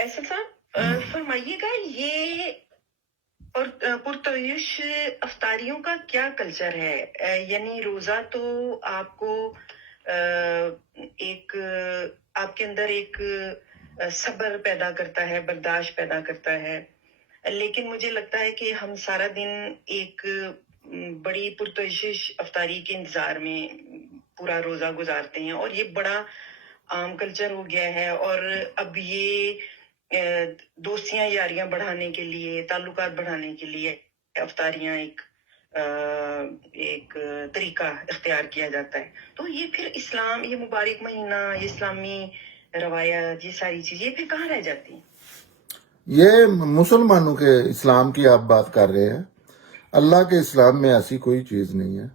ایسا صاحب فرمائیے گا یہ اور پرتعیش افطاریوں کا کیا کلچر ہے؟ یعنی روزہ تو آپ کو ایک آپ کے اندر ایک صبر پیدا کرتا ہے، برداشت پیدا کرتا ہے، لیکن مجھے لگتا ہے کہ ہم سارا دن ایک بڑی پرتعیش افطاری کے انتظار میں پورا روزہ گزارتے ہیں، اور یہ بڑا عام کلچر ہو گیا ہے، اور اب یہ دوستیاں یاریاں بڑھانے کے لیے، تعلقات بڑھانے کے لیے افطاریاں ایک طریقہ اختیار کیا جاتا ہے. تو یہ پھر اسلام، یہ مبارک مہینہ، یہ اسلامی روایات، یہ ساری چیزیں پھر کہاں رہ جاتی ہیں؟ یہ مسلمانوں کے اسلام کی آپ بات کر رہے ہیں. اللہ کے اسلام میں ایسی کوئی چیز نہیں ہے.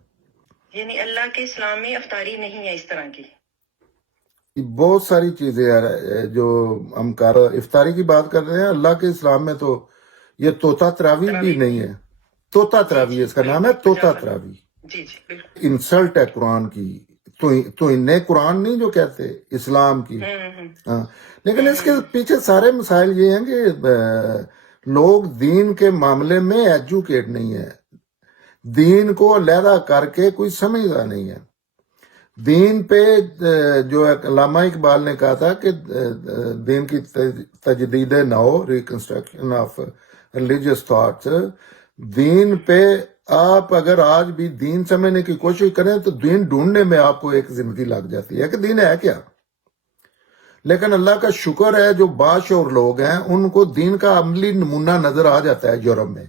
یعنی اللہ کے اسلام میں افطاری نہیں ہے اس طرح کی؟ بہت ساری چیزیں جو ہم افطاری کی بات کر رہے ہیں. اللہ کے اسلام میں تو یہ طوطا تراوی بھی نہیں ہے. طوطا تراوی اس کا نام ہے، طوطا تراوی. جی جی بالکل انسلٹ ہے قرآن کی. تو انہیں قرآن نہیں جو کہتے اسلام کی. ہاں، لیکن اس کے پیچھے سارے مسائل یہ ہیں کہ لوگ دین کے معاملے میں ایجوکیٹ نہیں ہے. دین کو علیحدہ کر کے کوئی سمجھتا نہیں ہے. دین پہ جو علامہ اقبال نے کہا تھا کہ دین کی تجدید نو، ریکنسٹرکشن آف ریلیجیس تھاٹس. دین پہ آپ اگر آج بھی دین سمجھنے کی کوشش کریں تو دین ڈھونڈنے میں آپ کو ایک زندگی لگ جاتی ہے کہ دین ہے کیا. لیکن اللہ کا شکر ہے جو باشعور لوگ ہیں ان کو دین کا عملی نمونہ نظر آ جاتا ہے یورپ میں.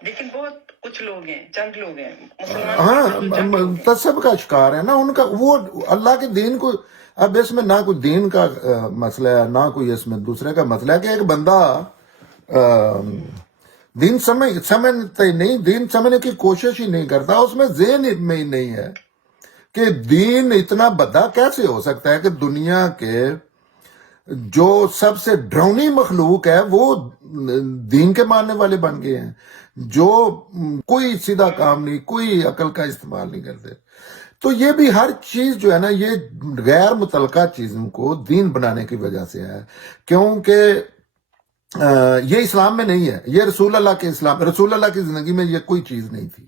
لیکن بہت کچھ لوگ ہیں، چند لوگ ہیں ہاں، تصب کا شکار ہے نا ان کا. وہ اللہ کے دین کو، اب اس میں نہ کوئی دین کا مسئلہ ہے، نہ کوئی اس میں دوسرے کا مسئلہ ہے کہ ایک بندہ دین سمجھتے نہیں، دین سمجھنے کی کوشش ہی نہیں کرتا، اس میں ذہن میں ہی نہیں ہے کہ دین اتنا بدا کیسے ہو سکتا ہے کہ دنیا کے جو سب سے ڈراؤنی مخلوق ہے وہ دین کے ماننے والے بن گئے ہیں، جو کوئی سیدھا کام نہیں، کوئی عقل کا استعمال نہیں کرتے. تو یہ بھی ہر چیز جو ہے نا، یہ غیر متعلقہ چیزوں کو دین بنانے کی وجہ سے ہے، کیونکہ یہ اسلام میں نہیں ہے. یہ رسول اللہ کے رسول اللہ کی زندگی میں یہ کوئی چیز نہیں تھی.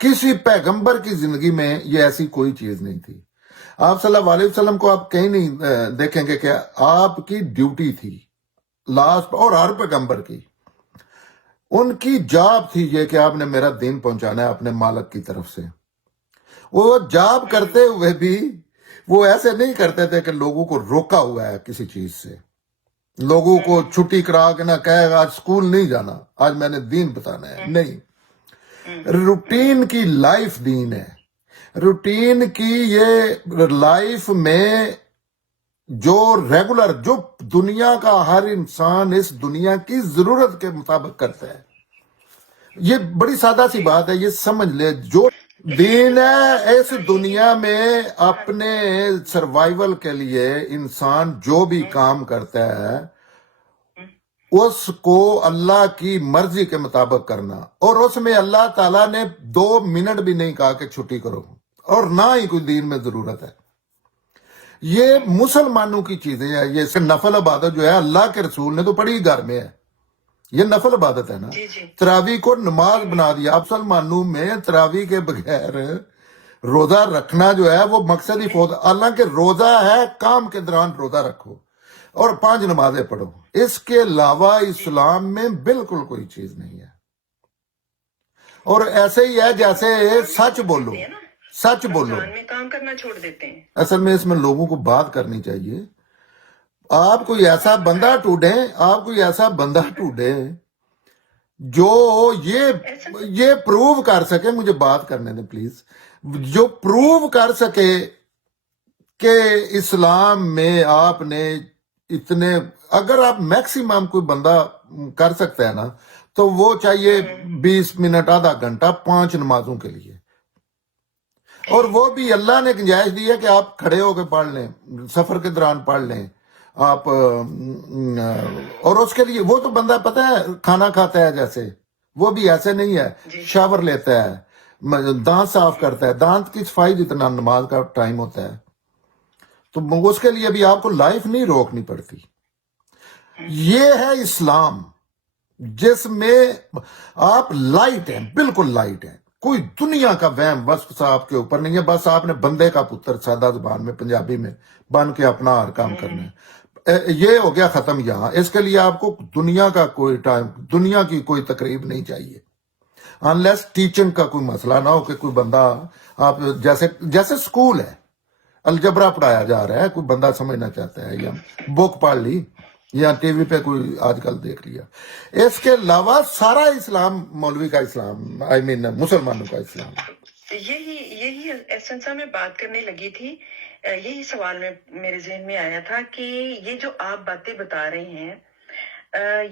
کسی پیغمبر کی زندگی میں یہ ایسی کوئی چیز نہیں تھی. آپ صلی اللہ علیہ وسلم کو آپ کہیں نہیں دیکھیں گے کہ آپ کی ڈیوٹی تھی لاسٹ، اور ہر پیغمبر کی ان کی جاب تھی یہ کہ آپ نے میرا دین پہنچانا ہے اپنے مالک کی طرف سے. وہ جاب کرتے ہوئے بھی وہ ایسے نہیں کرتے تھے کہ لوگوں کو روکا ہوا ہے کسی چیز سے، لوگوں کو چھٹی کرا کے نہ کہے آج سکول نہیں جانا، آج میں نے دین بتانا ہے. نہیں، روٹین کی لائف دین ہے. روٹین کی یہ لائف میں جو ریگولر، جو دنیا کا ہر انسان اس دنیا کی ضرورت کے مطابق کرتا ہے. یہ بڑی سادہ سی بات ہے، یہ سمجھ لے. جو دین ہے اس دنیا میں اپنے سروائیول کے لیے انسان جو بھی کام کرتا ہے اس کو اللہ کی مرضی کے مطابق کرنا، اور اس میں اللہ تعالیٰ نے 2 منٹ بھی نہیں کہا کہ چھٹی کرو، اور نہ ہی کوئی دین میں ضرورت ہے. یہ مسلمانوں کی چیزیں ہیں. یہ نفل عبادت جو ہے اللہ کے رسول نے تو پڑھی گھر میں ہے، یہ نفل عبادت ہے نا. تراوی کو نماز بنا دیا. آپ مسلمانوں میں تراوی کے بغیر روزہ رکھنا جو ہے وہ مقصد ہی فوت. حالانکہ روزہ ہے کام کے دوران روزہ رکھو اور 5 نمازیں پڑھو، اس کے علاوہ اسلام میں بالکل کوئی چیز نہیں ہے. اور ایسے ہی ہے جیسے سچ بولو، سچ بولو. کام کرنا چھوڑ دیتے ہیں. اصل میں اس میں لوگوں کو بات کرنی چاہیے. آپ کوئی ایسا بندہ ڈھونڈیں جو یہ پروو کر سکے، مجھے بات کرنے دیں پلیز، جو پروو کر سکے کہ اسلام میں آپ نے اتنے، اگر آپ میکسیمم کوئی بندہ کر سکتا ہے نا تو وہ چاہیے 20 منٹ، آدھا گھنٹہ 5 نمازوں کے لیے. اور وہ بھی اللہ نے گنجائش دی ہے کہ آپ کھڑے ہو کے پڑھ لیں، سفر کے دوران پڑھ لیں آپ. اور اس کے لیے وہ تو بندہ پتہ ہے کھانا کھاتا ہے جیسے، وہ بھی ایسے نہیں ہے، شاور لیتا ہے، دانت صاف کرتا ہے. دانت کی صفائی جتنا نماز کا ٹائم ہوتا ہے. تو اس کے لیے بھی آپ کو لائف نہیں روکنی پڑتی. یہ ہے اسلام جس میں آپ لائٹ ہیں، بالکل لائٹ ہیں، کوئی دنیا کا وہم بس آپ کے اوپر نہیں ہے، بس آپ نے بندے کا پتر سادہ زبان میں پنجابی میں بن کے اپنا ہر کام کرنا ہے۔ یہ ہو گیا ختم یہاں، اس کے لیے آپ کو دنیا کا کوئی ٹائم، دنیا کی کوئی تقریب نہیں چاہیے، انلیس ٹیچنگ کا کوئی مسئلہ نہ ہو کہ کوئی بندہ آپ جیسے سکول ہے، الجبرا پڑھایا جا رہا ہے، کوئی بندہ سمجھنا چاہتا ہے یا بک پڑھ لی یا ٹی وی پہ کوئی آج کل دیکھ لیا، اس کے علاوہ سارا اسلام مولوی کا اسلام، آئی مین مسلمانوں کا اسلام۔ یہی ایسن سا میں بات کرنے لگی تھی، یہی سوال میرے ذہن میں آیا تھا کہ یہ جو آپ باتیں بتا رہے ہیں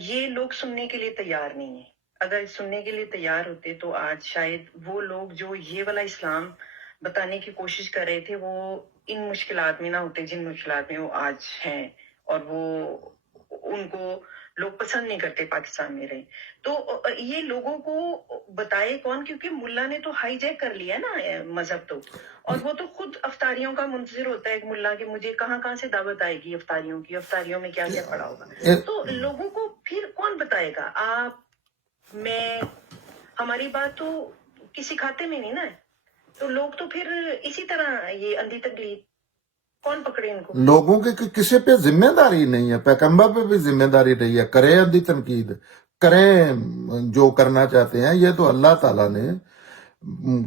یہ لوگ سننے کے لیے تیار نہیں ہیں۔ اگر سننے کے لیے تیار ہوتے تو آج شاید وہ لوگ جو یہ والا اسلام بتانے کی کوشش کر رہے تھے وہ ان مشکلات میں نہ ہوتے جن مشکلات میں وہ آج ہیں، اور وہ ان کو لوگ پسند نہیں کرتے پاکستان میں رہے۔ تو یہ لوگوں کو بتائے کون، کیونکہ ملا نے تو ہائی جیک کر لیا نا مذہب تو، اور وہ تو خود افطاریوں کا منتظر ہوتا ہے ایک ملا کہ مجھے کہاں کہاں سے دعوت آئے گی افطاریوں کی، افطاریوں میں کیا کیا پڑا ہوگا، تو لوگوں کو پھر کون بتائے گا؟ آپ میں ہماری بات تو کسی کھاتے میں نہیں نا ہے، تو لوگ تو پھر اسی طرح یہ اندھی تقلید کون پکڑے ان کو؟ لوگوں کی کسی پہ ذمہ داری نہیں ہے، پیغمبر پہ بھی ذمہ داری نہیں ہے، کریں اندھی تنقید، کریں جو کرنا چاہتے ہیں، یہ تو اللہ تعالیٰ نے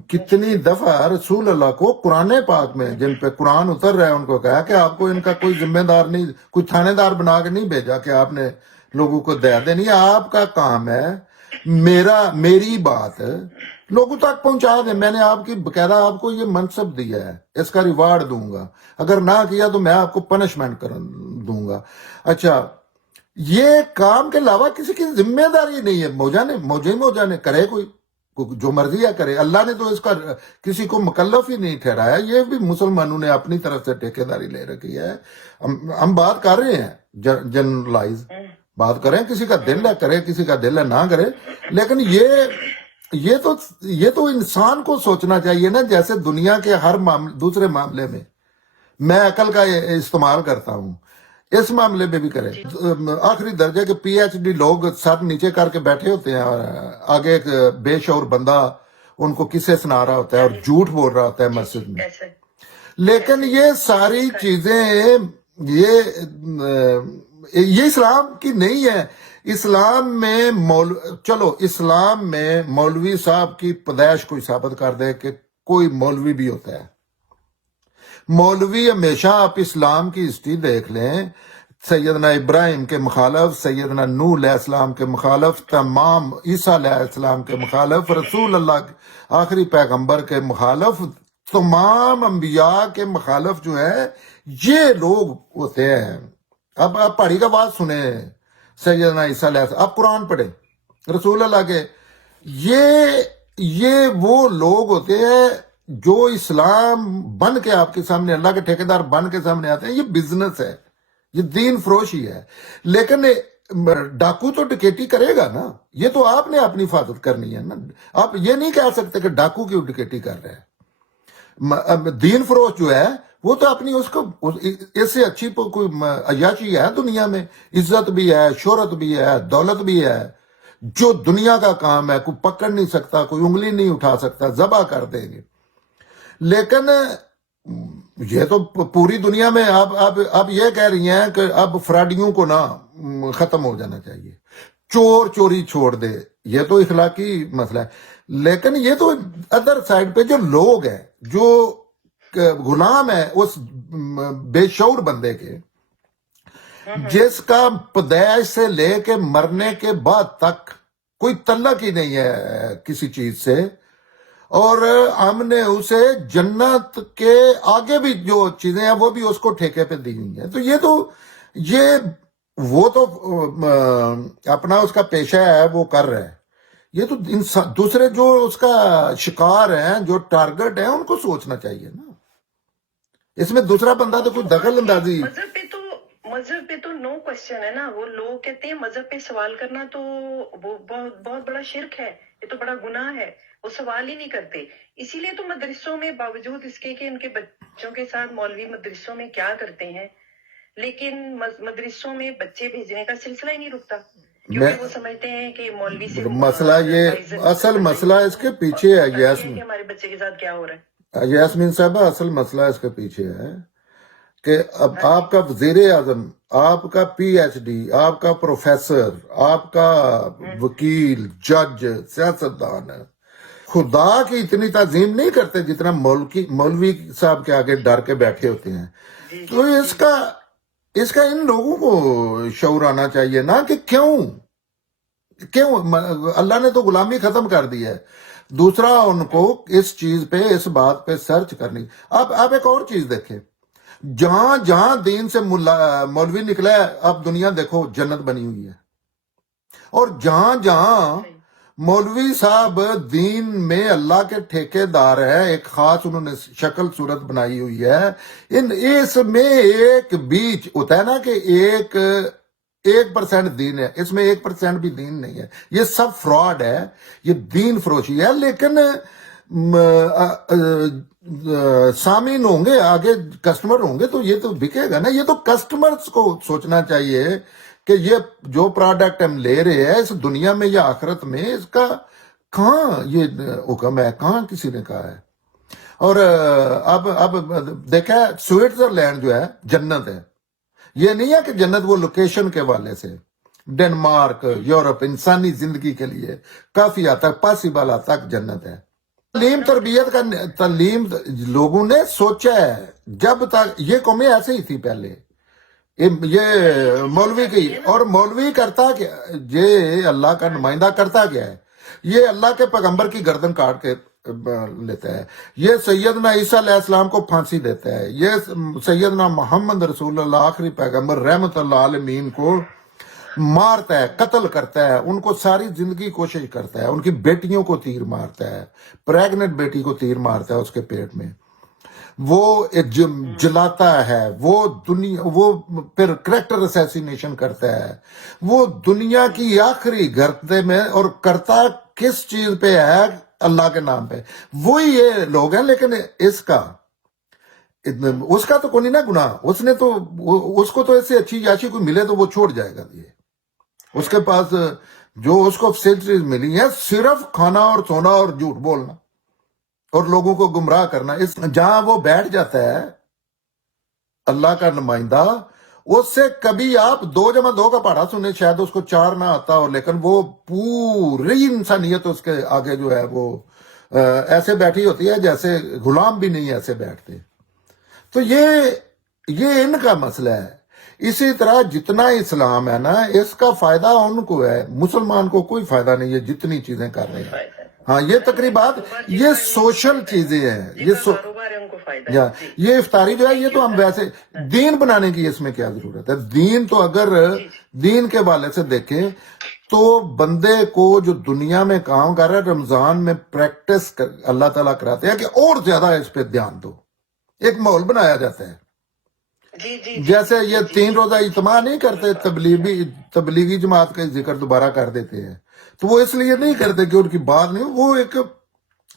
کتنی دفعہ رسول اللہ کو قرآن پاک میں جن پہ قرآن اتر رہا ہے ان کو کہا کہ آپ کو ان کا کوئی ذمہ دار نہیں، کوئی تھانے دار بنا کے نہیں بھیجا کہ آپ نے لوگوں کو دیا دینی ہے، آپ کا کام ہے میری بات لوگوں تک پہنچا دیں، میں نے آپ کی باقاعدہ آپ کو یہ منصب دیا ہے، اس کا ریوارڈ دوں گا، اگر نہ کیا تو میں آپ کو پنشمنٹ دوں گا۔ اچھا، یہ کام کے علاوہ کسی کی ذمہ داری نہیں ہے، موجہ نے کرے کوئی جو مرضی ہے کرے، اللہ نے تو اس کا کسی کو مکلف ہی نہیں ٹھہرایا، یہ بھی مسلمانوں نے اپنی طرف سے ٹھیکیداری لے رکھی ہے۔ ہم بات کر رہے ہیں جنرلائز بات کریں، کسی کا دل ہے کرے، کسی کا دل ہے نہ کرے، لیکن یہ تو انسان کو سوچنا چاہیے نا، جیسے دنیا کے ہر دوسرے معاملے میں میں عقل کا استعمال کرتا ہوں، اس معاملے میں بھی کریں۔ آخری درجے کے پی ایچ ڈی لوگ سر نیچے کر کے بیٹھے ہوتے ہیں، اور آگے ایک بے شعور بندہ ان کو قصے سنا رہا ہوتا ہے اور جھوٹ بول رہا ہوتا ہے مسجد میں۔ لیکن یہ ساری چیزیں یہ اسلام کی نہیں ہے۔ اسلام میں چلو اسلام میں مولوی صاحب کی پیدائش کوئی ثابت کر دے کہ کوئی مولوی بھی ہوتا ہے، مولوی ہمیشہ آپ اسلام کی ہسٹری دیکھ لیں، سیدنا ابراہیم کے مخالف، سیدنا نوح علیہ السلام کے مخالف، تمام عیسیٰ علیہ السلام کے مخالف، رسول اللہ آخری پیغمبر کے مخالف، تمام انبیاء کے مخالف جو ہے یہ لوگ ہوتے ہیں۔ اب آپ پہاڑی کا بات سنیں، سیدنا عیسیٰ علیہ السلام، آپ قرآن پڑھیں رسول اللہ کے، یہ وہ لوگ ہوتے ہیں جو اسلام بن کے آپ کے سامنے، اللہ کے ٹھیکیدار بن کے سامنے آتے ہیں۔ یہ بزنس ہے، یہ دین فروشی ہے، لیکن ڈاکو تو ڈکیٹی کرے گا نا، یہ تو آپ نے اپنی حفاظت کرنی ہے نا، آپ یہ نہیں کہہ سکتے کہ ڈاکو کیوں ڈکیٹی کر رہے ہیں۔ دین فروش جو ہے وہ تو اپنی اس کو، اس سے اچھی کوئی عیاشی ہے دنیا میں، عزت بھی ہے، شہرت بھی ہے، دولت بھی ہے، جو دنیا کا کام ہے کوئی پکڑ نہیں سکتا، کوئی انگلی نہیں اٹھا سکتا، ذبح کر دیں گے۔ لیکن یہ تو پوری دنیا میں آپ یہ کہہ رہی ہیں کہ اب فراڈیوں کو نہ ختم ہو جانا چاہیے، چور چوری چھوڑ دے، یہ تو اخلاقی مسئلہ ہے۔ لیکن یہ تو ادر سائڈ پہ جو لوگ ہیں، جو غلام ہے اس بے شعور بندے کے، جس کا پیدائش سے لے کے مرنے کے بعد تک کوئی تعلق ہی نہیں ہے کسی چیز سے، اور ہم نے اسے جنت کے آگے بھی جو چیزیں ہیں وہ بھی اس کو ٹھیکے پہ دی ہوئی ہیں، تو وہ تو اپنا اس کا پیشہ ہے وہ کر رہا ہے، یہ تو دوسرے جو اس کا شکار ہیں، جو ٹارگٹ ہیں، ان کو سوچنا چاہیے نا، اس میں دوسرا بندہ تو کوئی دخل اندازی۔ مذہب پہ تو نو کوشچن ہے نا، وہ لوگ کہتے ہیں مذہب پہ سوال کرنا تو وہ بہت بڑا شرک ہے، یہ تو بڑا گناہ ہے، وہ سوال ہی نہیں کرتے۔ اسی لیے تو مدرسوں میں باوجود اس کے کہ ان کے بچوں کے ساتھ مولوی مدرسوں میں کیا کرتے ہیں، لیکن مدرسوں میں بچے بھیجنے کا سلسلہ ہی نہیں رکتا، میں کیونکہ وہ سمجھتے ہیں کہ مولوی سے مسئلہ یہ advisor اصل بتائیں مسئلہ گے اس کے تو پیچھے ہے پتہ نہیں ہے یاسمین کہ ہمارے بچے کے ساتھ کیا ہو رہا ہے۔ یاسمین صاحبہ، اصل مسئلہ اس کے پیچھے ہے کہ اب ہاں جی، آپ کا وزیر اعظم، آپ کا پی ایچ ڈی، آپ کا پروفیسر، آپ کا وکیل، جج، سیاستدان خدا کی اتنی تعظیم نہیں کرتے جتنا مولوی صاحب کے آگے ڈر کے بیٹھے ہوتے ہیں۔ جی تو جی اس کا ان لوگوں کو شعور آنا چاہیے نا کہ کیوں اللہ نے تو غلامی ختم کر دی ہے۔ دوسرا ان کو اس چیز پہ، اس بات پہ سرچ کرنی۔ اب آپ ایک اور چیز دیکھیں، جہاں جہاں دین سے مولوی نکلا ہے، اب دنیا دیکھو جنت بنی ہوئی ہے، اور جہاں جہاں مولوی صاحب دین میں اللہ کے ٹھیکے دار ہے، ایک خاص انہوں نے شکل صورت بنائی ہوئی ہے، اس میں ایک بیچ ہوتا ہے نا کہ 1% دین ہے، اس میں 1% بھی دین نہیں ہے، یہ سب فراڈ ہے، یہ دین فروشی ہے۔ لیکن سامعین ہوں گے، آگے کسٹمر ہوں گے، تو یہ تو بکے گا نا۔ یہ تو کسٹمرز کو سوچنا چاہیے کہ یہ جو پروڈکٹ ہم لے رہے ہیں اس دنیا میں یا آخرت میں، اس کا کہاں یہ حکم ہے، کہاں کسی نے کہا ہے۔ اور اب دیکھا سوئٹزرلینڈ جو ہے جنت ہے، یہ نہیں ہے کہ جنت وہ لوکیشن کے والے سے، ڈنمارک، یورپ انسانی زندگی کے لیے کافی حد تک پاسبل حد تک جنت ہے۔ تعلیم لوگوں نے سوچا ہے، جب تک یہ قومیں ایسے ہی تھی پہلے، یہ مولوی کی، اور مولوی کرتا کیا، یہ اللہ کا نمائندہ کرتا کیا ہے، یہ اللہ کے پیغمبر کی گردن کاٹ کے لیتا ہے، یہ سیدنا عیسیٰ علیہ السلام کو پھانسی دیتا ہے، یہ سیدنا محمد رسول اللہ آخری پیغمبر رحمت اللہ عالمین کو مارتا ہے، قتل کرتا ہے، ان کو ساری زندگی کوشش کرتا ہے، ان کی بیٹیوں کو تیر مارتا ہے، پریگننٹ بیٹی کو تیر مارتا ہے اس کے پیٹ میں، وہ جلاتا ہے، وہ پھر کریکٹر اسیسینیشن کرتا ہے، وہ دنیا کی آخری گردے میں، اور کرتا کس چیز پہ ہے؟ اللہ کے نام پہ۔ وہی یہ لوگ ہیں، لیکن اس کا تو کوئی نہیں نا گناہ، اس کو تو ایسے اچھی یاشی کوئی ملے تو وہ چھوڑ جائے گا۔ یہ اس کے پاس جو اس کو فیسلٹیز ملی ہیں، صرف کھانا اور سونا اور جھوٹ بولنا اور لوگوں کو گمراہ کرنا، جہاں وہ بیٹھ جاتا ہے اللہ کا نمائندہ، اس سے کبھی آپ 2+2 کا پہاڑا سنیں، شاید اس کو 4 نہ آتا ہو، لیکن وہ پوری انسانیت اس کے آگے جو ہے وہ ایسے بیٹھی ہوتی ہے جیسے غلام بھی نہیں ایسے بیٹھتے۔ تو یہ ان کا مسئلہ ہے۔ اسی طرح جتنا اسلام ہے نا، اس کا فائدہ ان کو ہے، مسلمان کو کوئی فائدہ نہیں ہے جتنی چیزیں کر رہے ہیں۔ ہاں، یہ تقریبات، یہ سوشل چیزیں ہیں، کاروبار ہے ان کو فائدہ ہے۔ یہ افطاری جو ہے، یہ تو ہم ویسے دین بنانے کی اس میں کیا ضرورت ہے؟ دین تو اگر دین کے والے سے دیکھیں تو بندے کو جو دنیا میں کام کر رہا ہے، رمضان میں پریکٹس اللہ تعالیٰ کراتے ہیں کہ اور زیادہ اس پہ دھیان دو، ایک ماحول بنایا جاتا ہے۔ جیسے یہ 3 روزہ اجتماع نہیں کرتے، تبلیغی جماعت کا ذکر دوبارہ کر دیتے ہیں، تو وہ اس لیے نہیں کرتے کہ ان کی بات نہیں، وہ ایک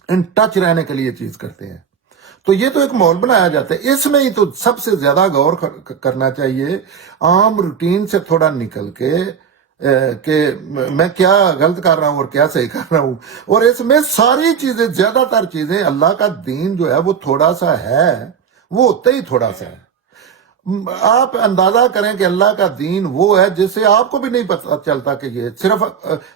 ان ٹچ رہنے کے لیے چیز کرتے ہیں۔ تو یہ تو ایک ماحول بنایا جاتا ہے، اس میں ہی تو سب سے زیادہ غور کرنا چاہیے، عام روٹین سے تھوڑا نکل کے کہ میں کیا غلط کر رہا ہوں اور کیا صحیح کر رہا ہوں، اور اس میں ساری چیزیں، زیادہ تر چیزیں، اللہ کا دین جو ہے وہ تھوڑا سا ہے، وہ ہوتا ہی تھوڑا سا ہے۔ آپ اندازہ کریں کہ اللہ کا دین وہ ہے جس سے آپ کو بھی نہیں پتہ چلتا کہ یہ صرف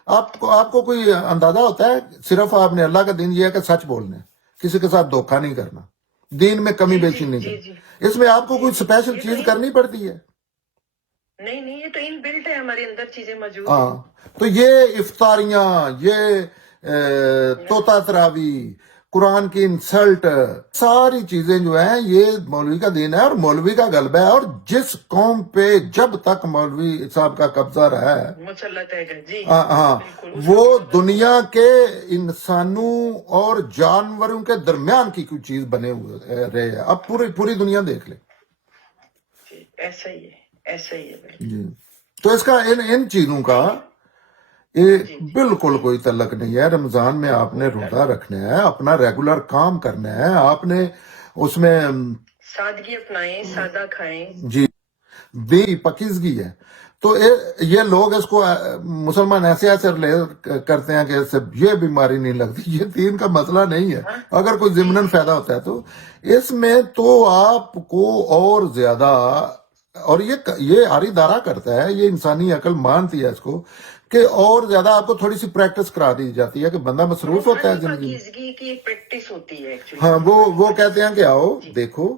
آپ کو کوئی اندازہ ہوتا ہے؟ صرف آپ نے اللہ کا دین یہ ہے کہ سچ بولنا ہے، کسی کے ساتھ دھوکہ نہیں کرنا، دین میں کمی بیشی نہیں کرنا، اس میں آپ کو کوئی اسپیشل چیز کرنی پڑتی ہے؟ نہیں، یہ تو ان بلٹ ہے، ہمارے اندر چیزیں موجود ہاں، تو یہ افطاریاں، یہ طوطا تراوی، قرآن کی انسلٹ، ساری چیزیں جو ہیں یہ مولوی کا دین ہے اور مولوی کا غلبہ ہے۔ اور جس قوم پہ جب تک مولوی صاحب کا قبضہ رہا ہے، مسلط ہے، ہاں، وہ دنیا کے انسانوں اور جانوروں کے درمیان کی کوئی چیز بنے ہوئے رہے ہیں۔ اب پوری دنیا دیکھ لیں، ایسا ہی ہے۔ جی، تو اس کا ان چیزوں کا بالکل کوئی تعلق نہیں ہے۔ رمضان میں آپ نے روزہ رکھنا ہے، اپنا ریگولر کام کرنا ہے، آپ نے اس میں سادگی اپنائیں، سادہ کھائیں۔ جی، دین کی پاکیزگی ہے. تو یہ لوگ اس کو مسلمان ایسے ریلیٹ کرتے ہیں کہ اس سے یہ بیماری نہیں لگتی. یہ دین کا مسئلہ نہیں ہے. اگر کوئی ضمناً فائدہ ہوتا ہے تو اس میں تو آپ کو اور زیادہ، اور یہ ہر ادارہ کرتا ہے، یہ انسانی عقل مانتی ہے اس کو، کہ اور زیادہ آپ کو تھوڑی سی پریکٹس کرا دی جاتی ہے کہ بندہ مصروف ہوتا ہے زندگی میں. پاکیزگی کی ایک پریکٹس ہوتی ہے ایکچولی. ہاں، وہ کہتے ہیں کہ آؤ دیکھو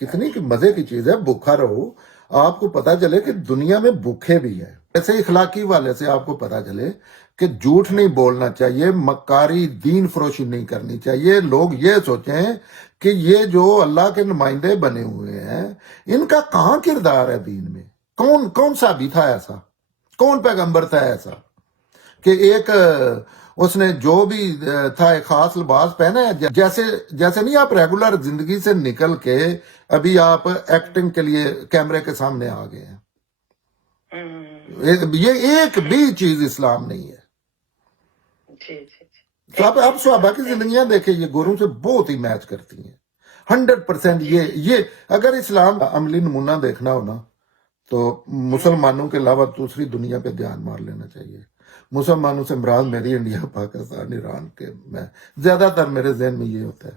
کتنی مزے کی چیز ہے، بھوکا رہو، آپ کو پتا چلے کہ دنیا میں بھوکے بھی ہیں. ایسے اخلاقی والے سے آپ کو پتا چلے کہ جھوٹ نہیں بولنا چاہیے، مکاری دین فروشی نہیں کرنی چاہیے. لوگ یہ سوچیں کہ یہ جو اللہ کے نمائندے بنے ہوئے ہیں ان کا کہاں کردار ہے دین میں؟ کون سا بھی تھا ایسا؟ کون پیغمبر تھا ایسا کہ ایک اس نے جو بھی تھا ایک خاص لباس پہنا ہے؟ جیسے نہیں آپ ریگولر زندگی سے نکل کے ابھی آپ ایکٹنگ کے لیے کیمرے کے سامنے آ گئے ہیں. یہ ایک بھی چیز اسلام نہیں ہے. تو آپ صحابہ کی زندگیاں دیکھیں، یہ گوروں سے بہت ہی میچ کرتی ہیں 100%. یہ اگر اسلام عملی نمونہ دیکھنا ہو نا تو مسلمانوں کے علاوہ دوسری دنیا پہ دھیان مار لینا چاہیے. مسلمانوں سے مراد میری انڈیا، پاکستان، ایران کے میں زیادہ تر میرے ذہن میں یہ ہوتا ہے.